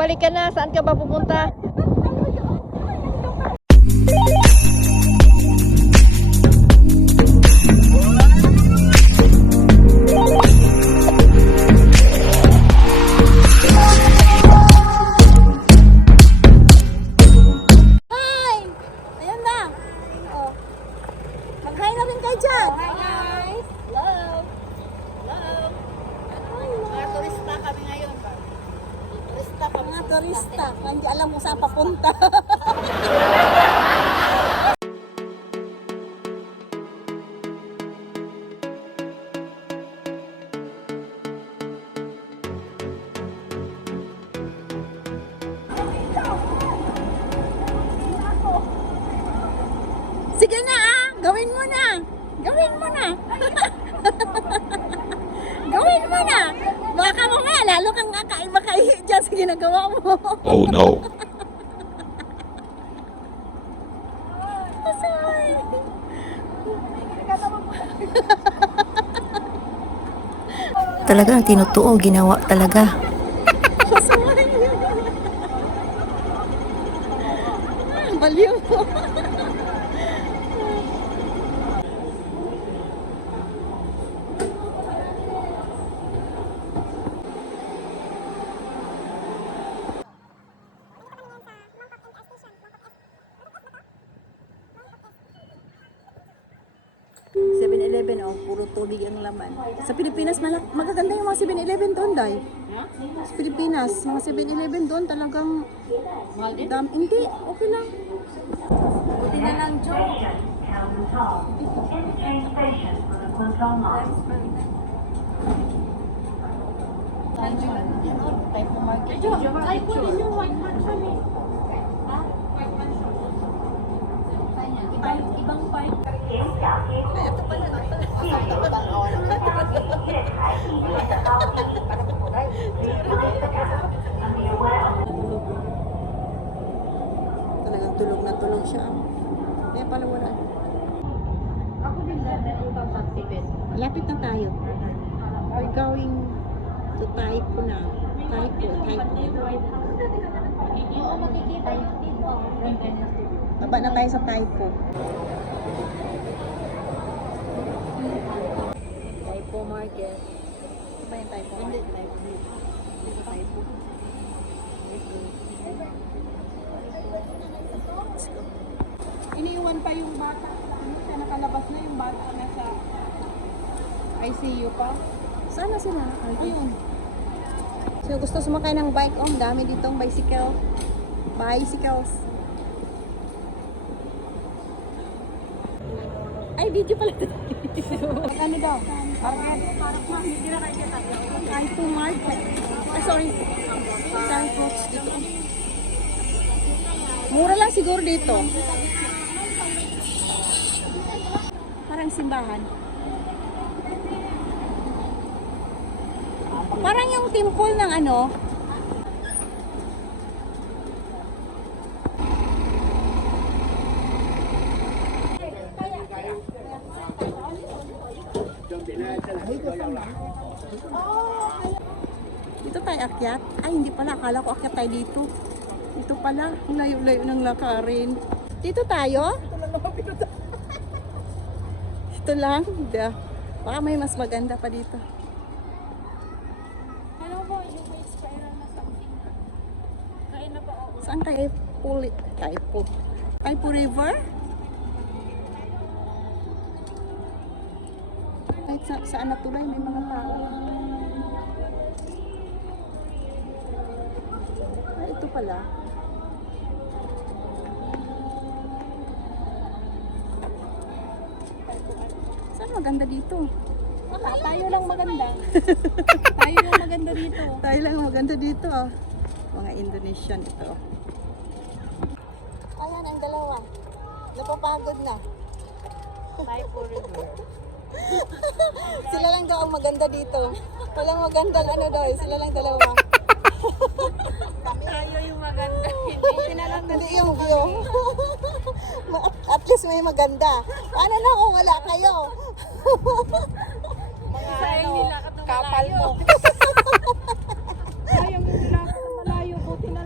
balik ka na. Saan ka ba pupunta? Hi! Ayan na. Oh. Mag-hi na rin kayo dyan. Hi guys! Hello! Hello! Mga turista kami ngayon. Turista kami. Mga turista. Hindi alam kung saan papunta. Sige na ah! Gawin mo na! Gawin mo na! Gawin mo na! Baka mamaya lalo kang kakaiba-kaihi dyan sa ginagawa mo. Oh no. Sorry. Talagang tinutuo, ginawa talaga. Sorry. Baliw. 7-Eleven, oh, puro tubig ang laman. Sa Pilipinas, magaganda yung mga 7-Eleven doon, Day. Sa Pilipinas, mga 7-Eleven doon talagang hindi, okay lang. Buti na lang, Joe. Type of market. Ay, pwede yung white mansion eh. Ha? White mansion. Ibang part. Ay, ito pala. Talagang tulog na tulog siya. Kaya pala wala. Ako din dati utang activist. Lapit na tayo. We're going to Taipo na. Taipo. Oo, makikita yung tipo. Baba na tayo sa Taipo. Taipo Market. Ito ba yung Taipo? Hindi, Taipo. Dito Taipo. Let's go. Iniiwan pa yung bata. Ano siya, nakalabas na yung bata nasa ICU pa. Sana sila. Ayun. So gusto sumakay ng bike, oh, dami ditong bicycle. Bicycles. Ay, video pala ito. Ano daw? Taipo Market. Ah, sorry. Saan fruits dito? Mura lang siguro dito. Parang simbahan. Parang yung temple ng ano. Dito tayo akyat. Ay, hindi pala. Akala ko akyat tayo dito. Dito pala. Ang layo-layo ng lakarin. Dito tayo? Ito lang. Baka may mas maganda pa dito. Ano ba yung may spiral na something na? Kain na ba ako? Saan Taipo? Taipo River? Kahit saan na tulay, may mga tao. Ah, ito pala. Saan maganda dito? Tayo lang maganda. Tayo lang maganda dito. Tayo lang ang maganda dito. Oh. Mga Indonesian ito. Ayan ang dalawa. Napapagod na. Taipo River. Sila lang daw ang maganda dito. Walang magandang ano daw eh. Sila lang dalawa. Tayo yung maganda. Hindi na lang Hindi yung view. At least may maganda. Paano na kung wala kayo? mga ano, Kapal mo. Sayang yung nila malayo. Buti na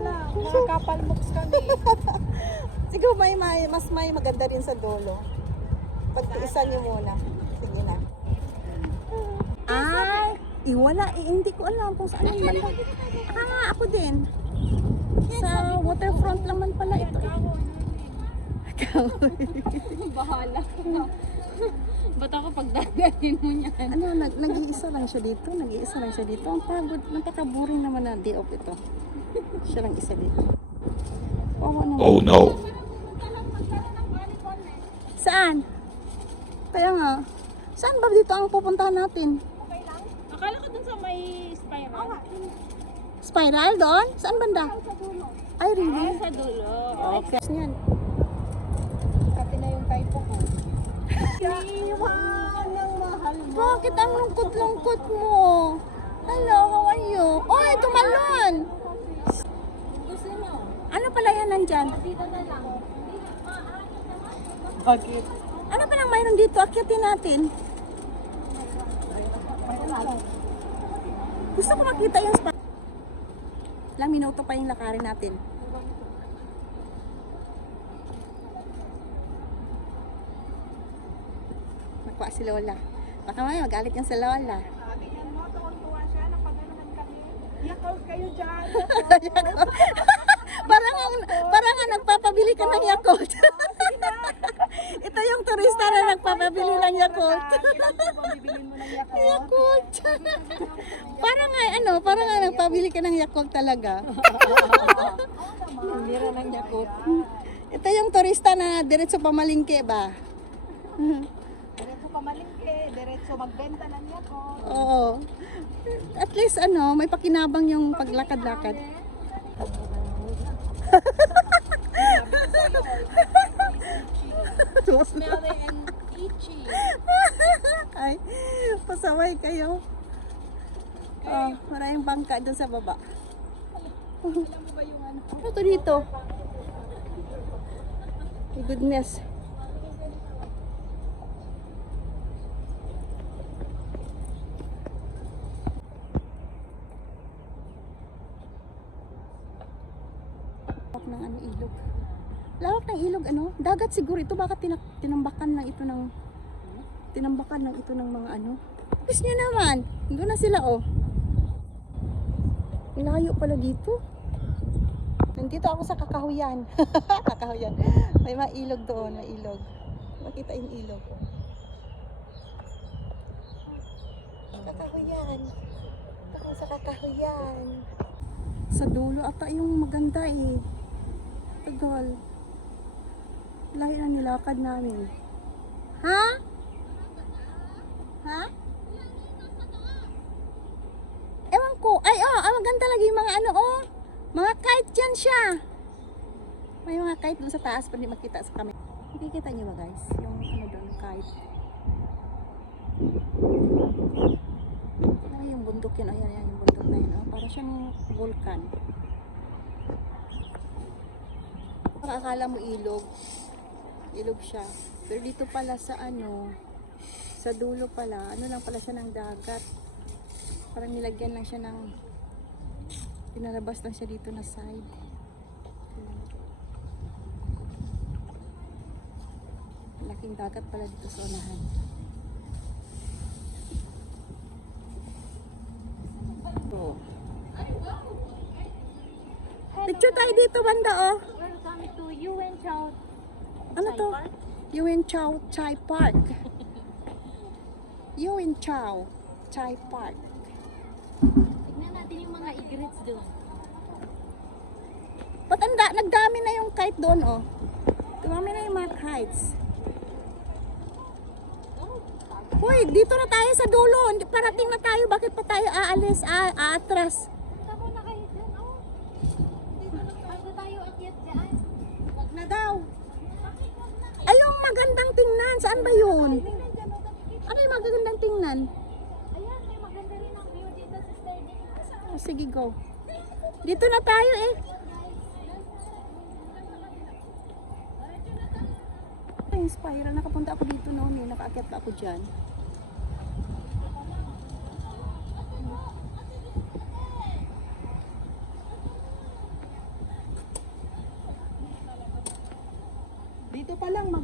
mas may maganda rin sa dulo. Pagtiisan niyo muna. Sige na. Ay, wala. Hindi ko alam kung saan yung banda. Ako din. Sa waterfront lang man pala ito. Bahala ka. Ba't ako pagdadahin mo niyan? Ano, nag-iisa lang siya dito. Nag-iisa lang siya dito. Ang pagod. Napaka-boring naman na day off ito. Siya lang isa dito. Oh no. Saan? Kaya nga. Saan ba dito ang pupuntahan natin? Akala ko dun sa may spiral. Spiral doon? Saan banda? Ay, really? Sa dulo. Okay. Yan. Pati na yung typo ko. Iwan ng mahal mo. Bakit ang lungkot-lungkot mo? Hello, how are you? Oy, tumalon! Gusto nyo? Ano pala yan nandyan? Dito na lang. Bakit? Ano pa nang mayroon dito? Akyatin natin. Gusto ko makita yung spot. Ilang minuto pa yung lakarin natin. Nakuha si Lola. Baka may magalit yan sa Lola. Tingnan mo, tuwan-tuwa siya. Napaganohan kami. Yakult kayo dyan. parang nga nagpapabili ka ng Yakult. Ito yung turista na nagpapabili ng Yakult. Bibilin mo ng Yakult. Yakult. parang nga nagpabili ka ng Yakult talaga. Bira ng Yakult. Ito yung turista na diretso pamalingke ba? Diretso pamalingke. Diretso magbenta ng Yakult. Oo. At least may pakinabang yung paglakad-lakad. Smelly and itchy. Ay, pasaway kayo. Maraming bangka doon sa baba. Alam mo ba yung ano? Ano to dito? My goodness. Lawak ng ilog. Lawak ng ilog, dagat siguro ito. Baka tinambakan ng ito ng mga Gusto nyo naman. Doon na sila, oh. Layo pala dito. Nandito ako sa Kakahuyan. Kakahuyan. May ilog doon, may ilog. Makita yung ilog. Kakahuyan. Ako sa Kakahuyan. Sa dulo ata yung maganda eh. Tagal. Lahi na nilakad namin. Ha? Ha? Ewan ko. Ay, maganda lagi yung mga mga kite dyan siya. May mga kite doon sa taas pa hindi makita sa kami. Nakikita niyo ba guys? Yung doon, kite. Ay, yung bundok yun. Ayan, yung bundok na yun. Para siyang vulkan. Akala mo ilog. Ilog siya. Pero dito pala sa sa dulo pala, lang pala siya ng dagat. Parang nilagyan lang siya pinalabas lang siya dito na side. Laking dagat pala dito sa unahan. So, picture tayo dito banda oh. Welcome to Yuen Chao. Ano to? Yuen Chao Chai Park. Yuen Chao Chai Park. Tignan natin yung mga egrets doon. Patanda, nagdami na yung kite doon oh. Dumami na yung mga kites. Hoy, dito na tayo sa dulo. Parating na tayo. Bakit pa tayo aalis? Aatras. Tama na kayo dyan, oh. Dito na tayo akyat dyan. Wag na daw. Ay, yung magandang tingnan. Saan ba yun? Ano yung magandang tingnan? Ayan, may maganda rin ang view dito sa Sterling. Oh, sige, go. Dito na tayo eh. Ay, yung spiral. Nakapunta ako dito noon eh. Nakaakyat pa ako dyan.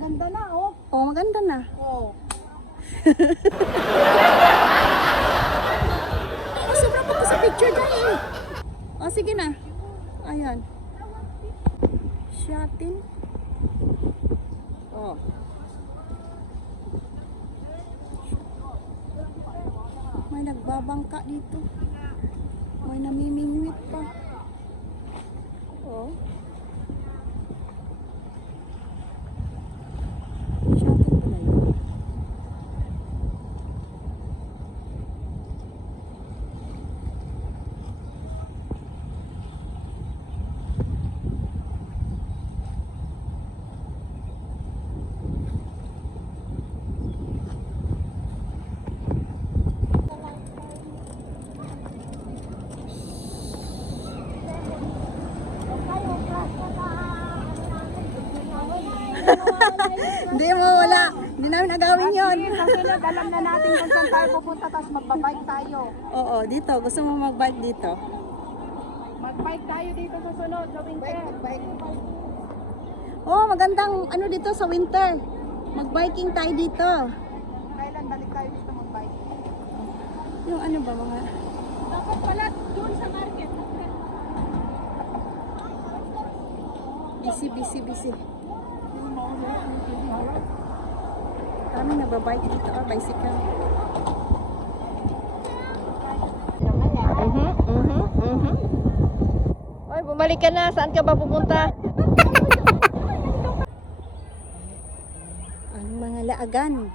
maganda na, oh. Oh, maganda na. Oh. Oh, sobrang pa sa picture dyan eh. Oh, sige na. Ayan. Shotin. Oh. May nagbabangka dito. May namimingwit pa. Oh. Shotin pala yun. Hindi mo wala. Hindi namin nagawin yun. Sa sunod, alam na natin kung saan tayo pupunta, tapos magbabike tayo. Oo, dito. Gusto mo mag-bike dito? Magbike tayo dito sa sunod, sa winter. Oh, magandang ano dito sa winter. Mag-biking tayo dito. Kailan balik tayo dito magbike? Yung ano ba mga... Dapat pala doon sa market. Busy. Kami nagbabike dito. Oh, bicycle. Oy, bumalik ka na. Saan ka ba pupunta? Ang mga laagan.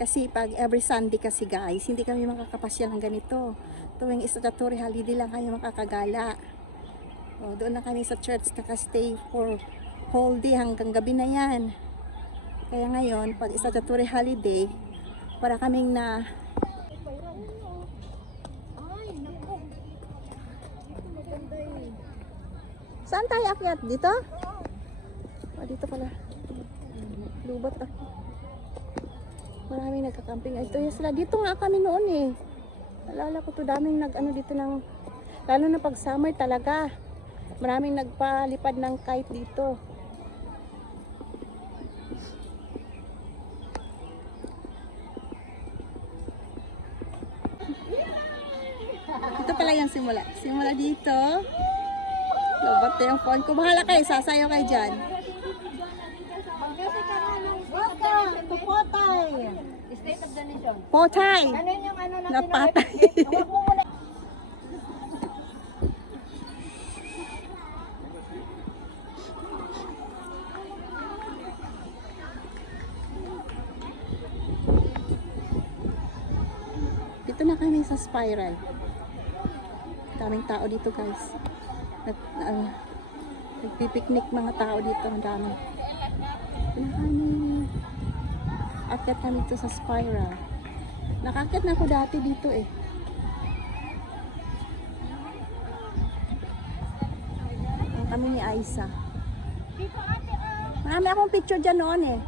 Kasi pag every Sunday kasi guys, hindi kami makakapasyal ng ganito. Tuwing statutory holiday lang kayo makakagala. O, doon na kami sa church nakastay for whole day hanggang gabi na yan. Kaya ngayon, pag statutory holiday, para kaming na... Saan tayo akyat? Dito? O, dito pala. Lubat ah. Maraming nagkakamping. Ito yung sila. Dito nga kami noon eh. Alala ko to, daming nag-ano dito ng... Lalo na pag summer talaga. Maraming nagpalipad ng kite dito. Ito pala yung simula. Simula dito. Lobat na yung phone ko. Bahala kayo, sasayaw kayo dyan. Welcome to Potay! State of the Nation. Potay! Ano yung ano natin? Napatay. Huwag mo muna. Dito na kami sa Spiral. Daming tao dito guys. Nagpipiknik mga tao dito. Ang dami. Dito na kami. Akyat kami dito sa Spiral. Nakakyat na ako dati dito eh. Ang kami ni Aisa. Marami akong picture dyan noon eh.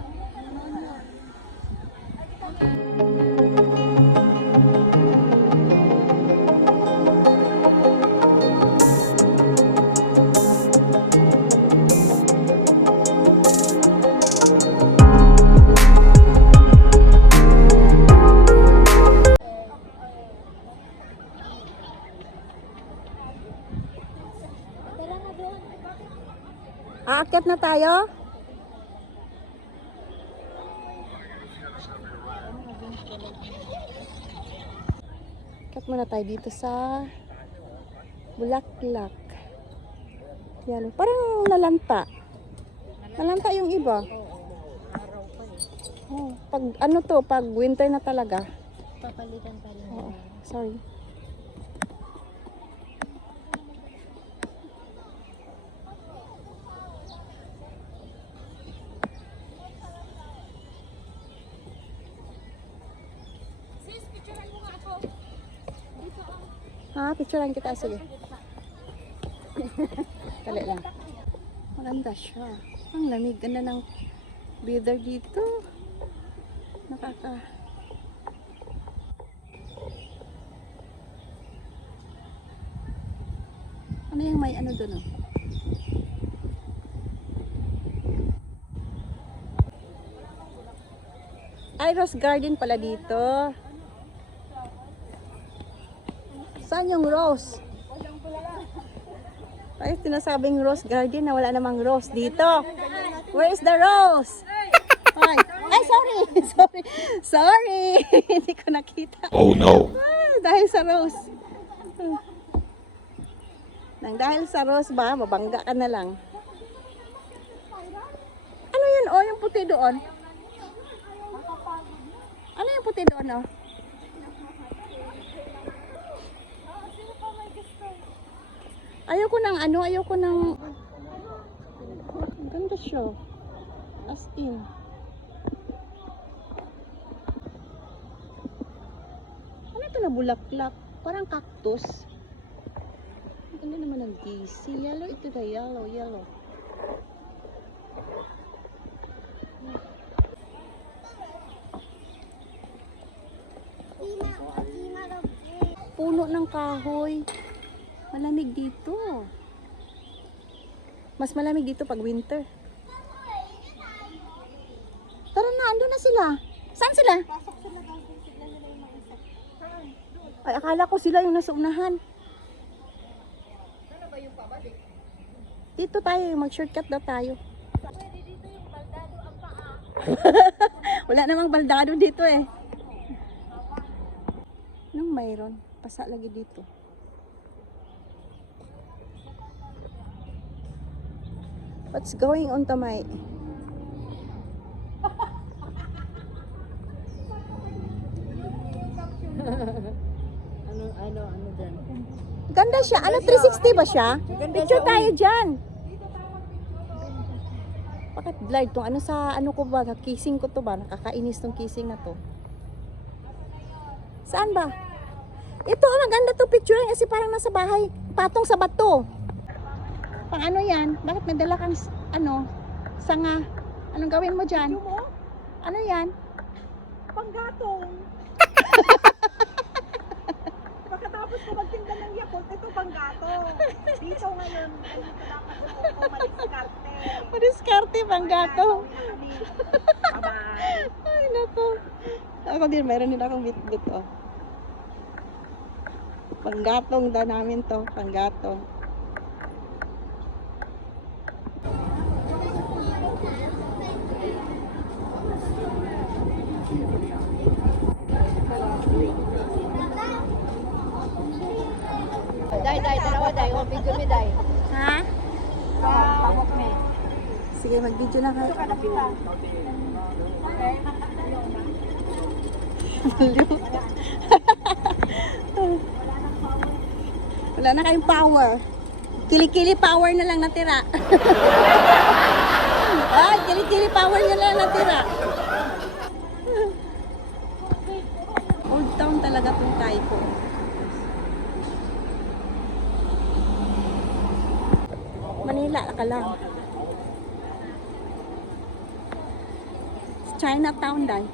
Aakyat na tayo? Aakyat muna tayo dito sa Bulaklak. Yan, parang nalanta. Nalanta yung iba. Oh, pag ano to, pag winter na talaga. Papalitan pa rin. Oh, sorry. Ha, picturean kita. Sige. Dali lang. Maganda siya. Ang lamig. Ganda ng weather dito. Nakaka... Ano yung may ano doon? Oh? Ay, rose garden pala dito. Saan yung rose? Ay, sinasabing rose garden na wala namang rose dito. Where is the rose? Ay, sorry. Sorry. Hindi ko nakita. Oh no. Dahil sa rose. Nang dahil sa rose ba, mabangga ka na lang. Ano yun? Oh, yung puti doon. Ano yung puti doon, oh? Ayoko ng ganda siya. As in. Ano ito na bulaklak? Parang cactus. Ang ganda naman ng DC. Yellow, ito na yellow. Puno ng kahoy. Malamig dito. Mas malamig dito pag winter. Tara na, andun na sila. Saan sila? Ay, akala ko sila yung nasa unahan. Dito tayo, mag-shortcut daw tayo. Wala namang baldado dito eh. Anong mayroon? Pasa lagi dito. What's going on, Tamay? Ano dyan? Ganda siya. Ano, 360 ba siya? Picture tayo dyan. Bakit blurred tong ano sa ano ko ba? Kissing ko to ba? Nakakainis tong kissing na to. Saan ba? Ito, maganda to picture kasi parang nasa bahay. Patong sa bato. Pang ano yan? Bakit may dala kang ano? Sanga. Anong gawin mo dyan? Ano yan? Panggatong. Pagkatapos ko magtinda ng Yakult, ito panggatong. Dito ngayon, dito dapat ko madiskarte. Madiskarte pang gato. Bye-bye. Ay, naku. Ako din, mayroon din akong bit-bit, oh. Panggatong daw namin to. Panggatong. Day, tanawa day. O, video mi day. Ha? Pamok me. Sige, mag-video na kayo. Wala na kayong power. Kili-kili power na lang natira. Kili-kili power na lang natira. Old town talaga tong Taipo. Manila ka lang. Chinatown dahil.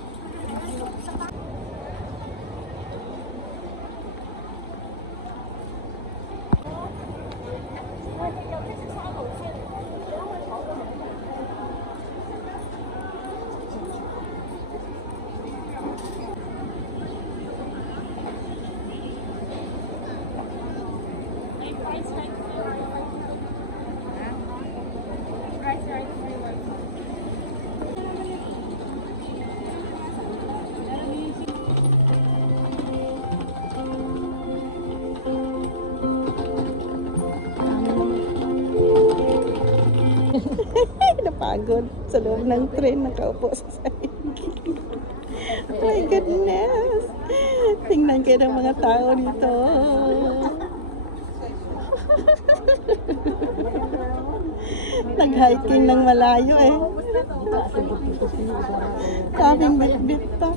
Napagod sa loob ng train, nakaupo sa sahig. Oh my goodness! Tingnan kayo ng mga tao dito. Nag-hiking ng malayo eh. Kaming bit-bit pa.